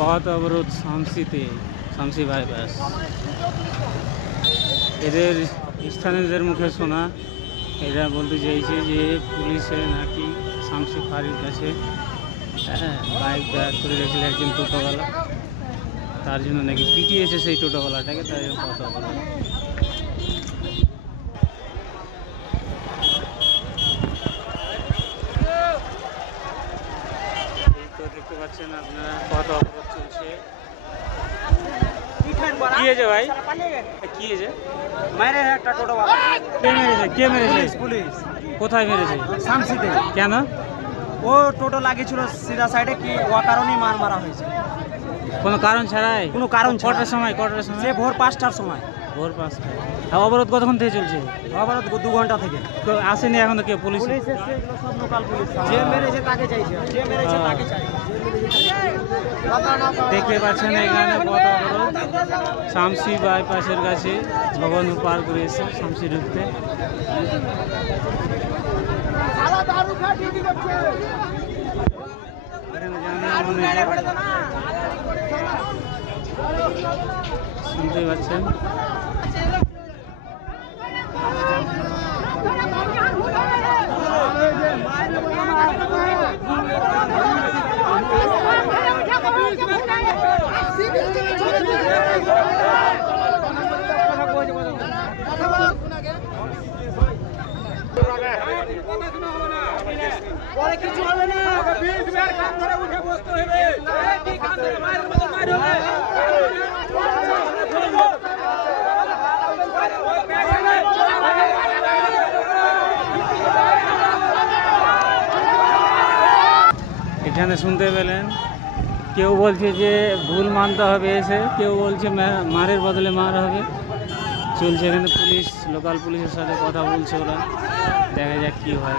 পথ অবরোধ শামসিতে, শামসি বাইপাস। এদের স্থানীয়দের মুখে শোনা, এরা বলতে চাইছে যে পুলিশে নাকি শামসি ফাঁড়ির কাছে বাইক দাঁড় করে রেখেছিল একজন টোটোওয়ালা, তার জন্য নাকি পিটিয়েছে সেই টোটোওয়ালাটাকে, তাই পথ অবরোধ। দেখতে পাচ্ছেন আপনারা পথ অবরোধ চলছে। কি হয়েছে ভাই, কি হয়েছে? মাইরে একটা টোটোওয়ালা। কে মেরেছে? কে মেরেছে? পুলিশ। কোথায় মেরেছে? শামসিতে। কেন? ও টোটো লাগিয়েছিল সিধা সাইডে, কি ও কারণেই মারা হয়েছে। কোনো কারণ ছাড়াই? কোনো কারণ ছাড়া। কটার সময়? সে ভোর 5টার সময়। ভোর 5টায়। আর অবরোধ কতক্ষণ থেকে চলছে? অবরোধ 2 ঘন্টা থেকে। তো আসেনি এখনো কেউ? পুলিশ এসেছে, সব লোকাল পুলিশ। যে মেরেছে তাকে চাইছে, যে মেরেছে তাকে চাইছে। দেখতে পাচ্ছেন এখানে পথ অবরোধ শামসি বাইপাসের কাছে, ভবন পার করে এসে শামসি ঢুকতে। শুনতে পাচ্ছেন কিছু হবে না। এখানে শুনতে পেলেন কেউ বলছে যে ভুল মানতে হবে এসে, কেউ বলছে মারের বদলে মার হবে। চলছে এখানে পুলিশ, লোকাল পুলিশের সাথে কথা বলছে ওরা, দেখা যাক কি হয়।